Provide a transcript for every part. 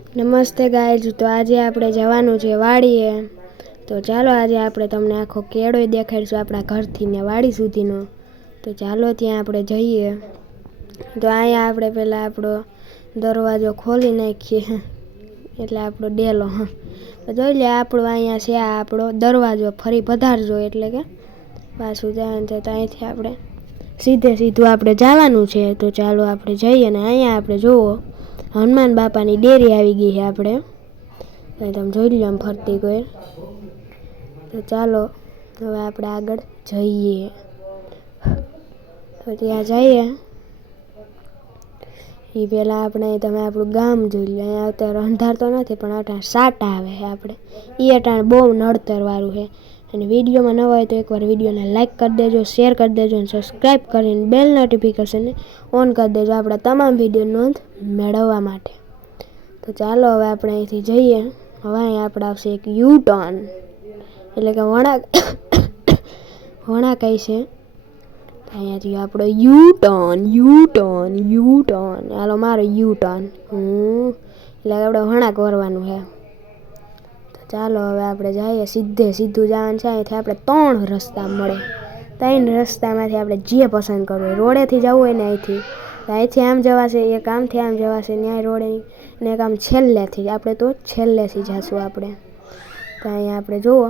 નમસ્તે ગાઈઝ, તો આજે આપણે જવાનું છે વાડીએ. તો ચાલો આજે આપણે તમને આખો કેળો દેખાડીશું આપણા ઘરથી ને વાડી સુધીનો. તો ચાલો ત્યાં આપણે જઈએ. તો અહીંયા આપણે પહેલાં આપણો દરવાજો ખોલી નાખીએ, એટલે આપણો ડેલો. જોઈ લે, આપણો અહીંયા છે આ આપણો દરવાજો. ફરી પધારજો એટલે કે પાછું જવાનું છે. તો અહીંથી આપણે સીધું આપણે જવાનું છે. તો ચાલો આપણે જઈએ. ને અહીંયા આપણે જુઓ, હનુમાન બાપાની ડેરી આવી ગઈ છે આપણે. તમે જોઈ લો આમ ફરતી કોઈ. તો ચાલો હવે આપણે આગળ જઈએ. તો ત્યાં જઈએ એ પહેલાં આપણે તમે આપણું ગામ જોઈ લો. અહીંયા અત્યારે અંધારતો નથી, પણ અટાણ સાટા આવે છે આપણે. એ અટાણ બહુ નડતરવાળું છે. અને વિડીયોમાં ન હોય તો એકવાર વિડીયોને લાઇક કરી દેજો, શેર કરી દેજો અને સબસ્ક્રાઈબ કરીને બેલ નોટિફિકેશનને ઓન કરી દેજો આપણા તમામ વિડીયો નોંધ મેળવવા માટે. તો ચાલો હવે આપણે અહીંથી જઈએ. હવે અહીંયા આપણે આવશે એક યુટર્ન, એટલે કે વણાકાય છે. અહીંયાથી આપણો યુટર્ન હાલો મારો યુટર્ન. એટલે આપણે વણાક વરવાનું છે. તો ચાલો હવે આપણે જઈએ. સીધું જવાનું છે. અહીંથી આપણે 3 રસ્તા મળે. 3 રસ્તામાંથી આપણે જે પસંદ કરવું હોય. રોડેથી જવું હોય ને અહીંથી આમ જવાશે, એક આમથી આમ જવાશે ન્યાય રોડે, ને એક આમ છેલ્લેથી. આપણે તો છેલ્લેથી જઈશું આપણે. તો અહીંયા આપણે જુઓ,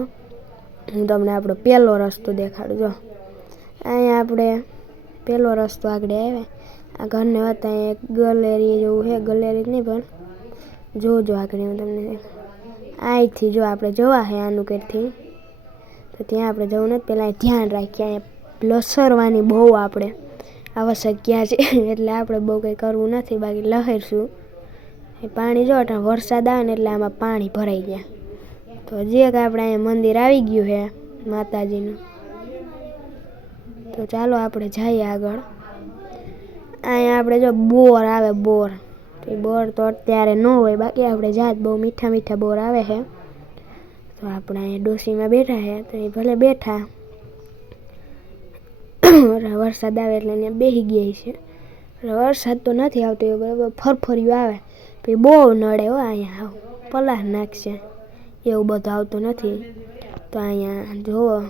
હું તમને આપણો પહેલો રસ્તો દેખાડું. જો અહીંયા આપણે પહેલો રસ્તો આગળ આવે. આ ઘરને હતા એક ગલેરી જેવું છે. ગલેરી નહીં પણ જોજો આગળ હું તમને અહીંથી જો આપણે જવા છે આનું કેરથી. તો ત્યાં આપણે જવું નથી. પહેલાં ધ્યાન રાખીએ. અહીંયા લસરવાની બહુ આપણે આવશ્યકતા છે, એટલે આપણે બહુ કંઈ કરવું નથી. બાકી લહેરશું એ પાણી. જો અટાણ વરસાદ આવે ને એટલે આમાં પાણી ભરાઈ ગયા. તો જે કે આપણે અહીંયા મંદિર આવી ગયું છે માતાજીનું. તો ચાલો આપણે જઈએ આગળ. અહીંયા આપણે જો બોર આવે, બોર. તો એ બોર તો અત્યારે ન હોય, બાકી આપણે જાત બહુ મીઠા બોર આવે છે. તો આપણે અહીંયા ડોસીમાં બેઠા છે. તો એ ભલે બેઠા, વરસાદ આવે એટલે અહીંયા બેસી ગયા છે. વરસાદ તો નથી આવતો એ બરાબર, ફરફરિયું આવે તો એ બહુ નડે હો. અહીંયા પલાર નાખશે એવું બધું આવતું નથી. તો અહીંયા જુઓ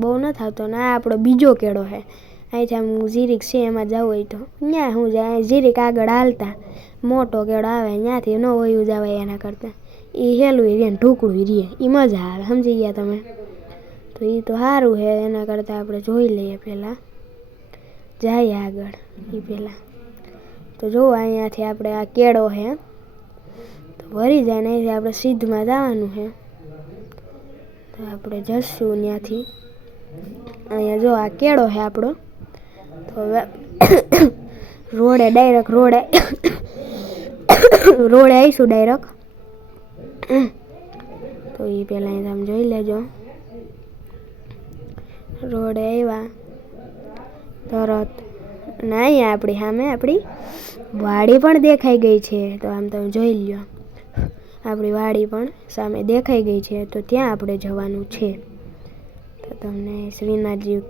બહુ નથી આવતો. ને આ આપણો બીજો કેળો છે. અહીંથી આમ જીરીક છે એમાં જવું હોય તો ત્યાં શું જાય. જીરીક આગળ હાલતા મોટો કેળો આવે, ત્યાંથી ન વયું જવાય. એના કરતાં એ હેલું રહે ને ઢોકળું રહે, એ મજા આવે. સમજી ગયા તમે? તો એ તો સારું છે. એના કરતાં આપણે જોઈ લઈએ પહેલાં, જઈએ આગળ એ પહેલાં. તો જુઓ અહીંયાથી આપણે આ કેળો છે તો ભરી જાય ને અહીંથી આપણે સીધમાં જવાનું છે. તો આપણે જઈશું ત્યાંથી. અહીંયા જો આ કેળો છે આપણો. તો હવે રોડે ડાયરેક્ટ રોડે આવીશું ડાયરેક્ટ. તો એ પહેલાં અહીં તમે જોઈ લેજો. રોડે આવ્યા તરત ને અહીંયા આપણી સામે આપણી વાડી પણ દેખાઈ ગઈ છે. તો આમ તમે જોઈ લો, આપણી વાડી પણ સામે દેખાઈ ગઈ છે. તો ત્યાં આપણે જવાનું છે. તો તમને શ્રીનાથજી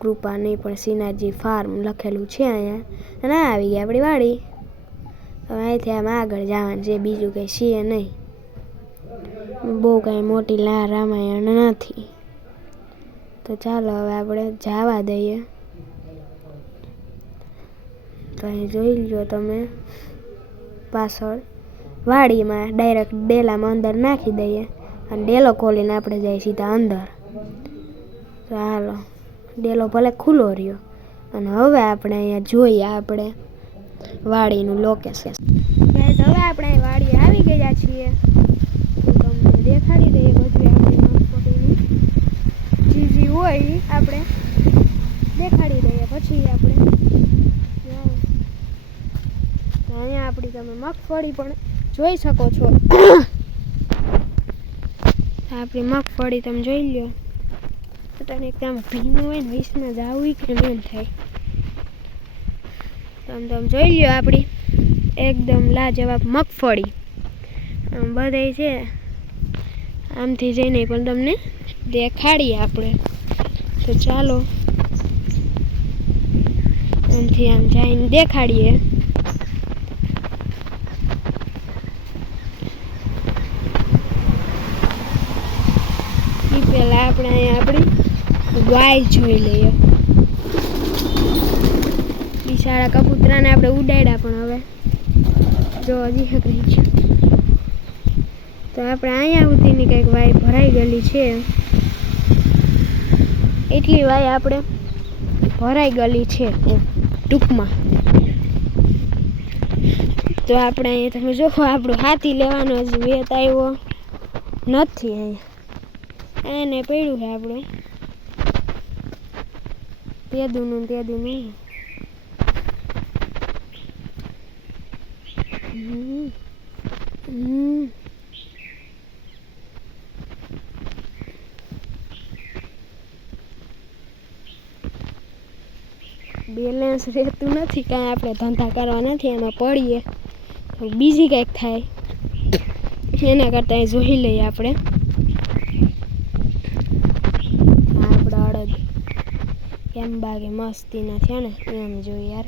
કૃપા નહીં પણ શ્રીનાથજી ફાર્મ લખેલું છે અહીંયા. અને આવી ગઈ આપણી વાડી. તો અહીંથી આમ આગળ જવાનું છે. બીજું કંઈ છે નહીં, બહુ કાંઈ મોટી રામાયણ નથી. તો ચાલો હવે આપણે જવા દઈએ. તો અહીં જોઈ લો તમે પાછળ વાડીમાં ડાયરેક્ટ ડેલામાં અંદર નાખી દઈએ અને ડેલો ખોલીને આપણે જઈએ સીધા અંદર. તો હાલો, ડેલો ભલે ખુલ્લો રહ્યો. અને હવે આપણે અહીંયા જોઈએ આપણે વાડીનું લોકેશન. હવે આપણે વાડી આવી ગયા છીએ. તમને દેખાડી દઈએ બધું આપણી મગફળીની જે હોય આપણે દેખાડી દઈએ. પછી આપણે અહીંયા આપણી તમે મગફળી પણ જોઈ શકો છો. આપણી મગફળી તમે જોઈ લો. તને એકદમ ભીનું હોય ને વિસમાં જવું કે નહીં થાય. તમે જોઈ લો આપણી એકદમ લાજવાબ મગફળી. આમ બધે છે. આમથી જઈને પણ તમને દેખાડીએ આપણે. તો ચાલો આમથી આમ જઈને દેખાડીએ. પહેલાં આપણે અહીંયા આપણી વાય જોઈ લઈએ. બિચારા કબૂતરાને આપણે ઉડાડ્યા પણ હવે જો હજી હક રહી છે. તો આપણે અહીંયા સુધીની કંઈક વાય ભરાઈ ગયેલી છે. એટલી વાય આપણે ભરાઈ ગયેલી છે ટૂંકમાં. તો આપણે અહીંયા તમે જો આપણું હાથી લેવાનો હજી વેત આવ્યો નથી. અહીંયા એને પડ્યું છે આપણે તેદુનું બેલેન્સ રહેતું નથી. કાંઈ આપણે ધંધા કરવા નથી એમાં પડીએ બીજી કંઈક થાય એના કરતાં જોઈ લઈએ આપણે. આપણે અડદ કેમ બાગે મસ્તીના છે ને એમ જોઈએ યાર.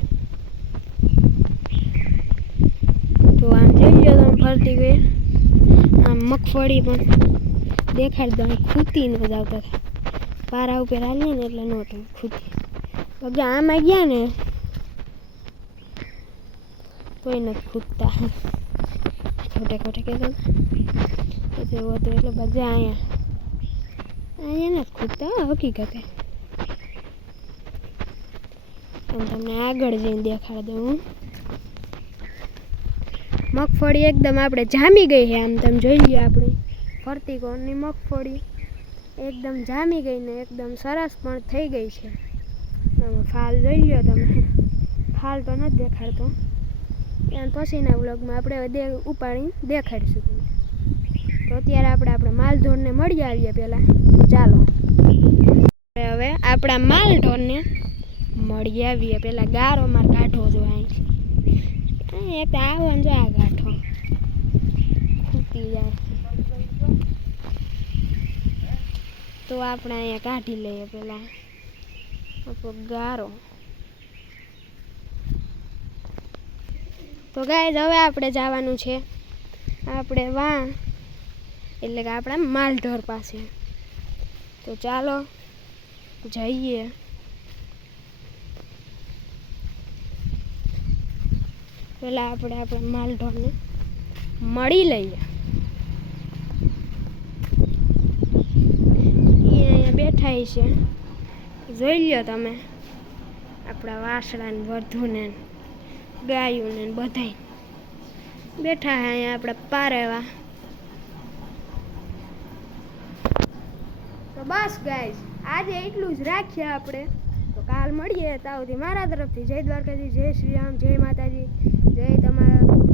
તો આમ જોઈ લો તમે ફરતી ગઈ આમ મગફળી પણ દેખાડી દો. ખૂતી ન જ આવતા હતા પારા ઉપર હાલીએ ને એટલે નહોતું ખૂતી. પછી આમાં ગયા ને કોઈ નથી ખૂટતા. ખોટે કહેતા જેવું હતું એટલે બધા અહીંયા નથી ખૂટતા હકીકતે. એમ તમને આગળ જઈને દેખાડી દઉં. મગફળી એકદમ આપણે જામી ગઈ છે. આમ તમે જોઈ લો આપણી ફરતી કોણની મગફળી એકદમ જામી ગઈ ને એકદમ સરસ પણ થઈ ગઈ છે. ફાલ જોઈ લો તમે. ફાલ તો નથી દેખાડતો અને પછીના વ્લોગમાં આપણે ઉપાડી દેખાડીશું તમને. તો અત્યારે આપણે માલઢોરને મળી આવીએ પહેલાં. ચાલો હવે આપણા માલઢોરને મળી આવીએ. પહેલાં ગારો માર કાઢવો જો અહીંથી. એક આવો ને જો આ ગાંઠો ખૂટી જાય તો આપણે અહીંયા કાઢી લઈએ પહેલાં આપણો ગારો. તો ગાઈઝ હવે આપણે જવાનું છે આપણે એટલે કે આપણા માલઢોર પાસે. તો ચાલો જઈએ. પહેલાં આપણે આપણા માલઢોરને મળી લઈએ. એ અહીંયા બેઠા છે જોઈ લો તમે. આપણા વાસળાને વધુને ગાયોને બધાય બેઠા હે અહીંયા આપણે પારેવા. તો બસ ગાઈઝ આજે એટલું જ રાખીએ આપણે. તો કાલ મળીએ. તાવથી મારા તરફથી જય દ્વારકાજી, જય શ્રી રામ, જય માતાજી, જય તમારા